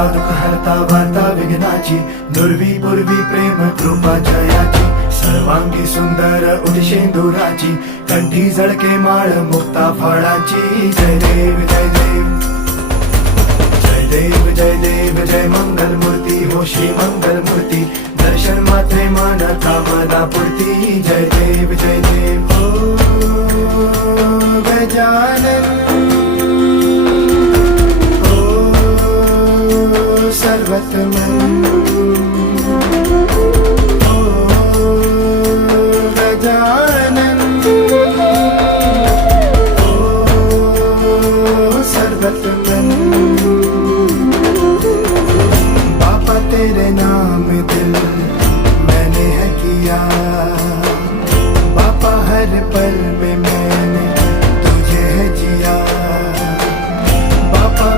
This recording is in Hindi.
हरता दुःख हरता वार्ता विघ्नाची, दुर्वी पूर्वी प्रेम कृपा जयाची, सर्वांगी सुंदर उदिशेंदुराची, कंठी झळके माळ मुक्ता फळाची. जय देव जय देव जय देव जय देव जय मंगल मूर्ती हो श्री मंगल मूर्ती, दर्शन मात्रे मन कामना पूर्ती. जय देव जय देव हो गजानन हो सर्वतमन हो गजानन हो सर्वतमन. बाबा तेरे नाम दिल मैंने है किया, बाबा हर पल में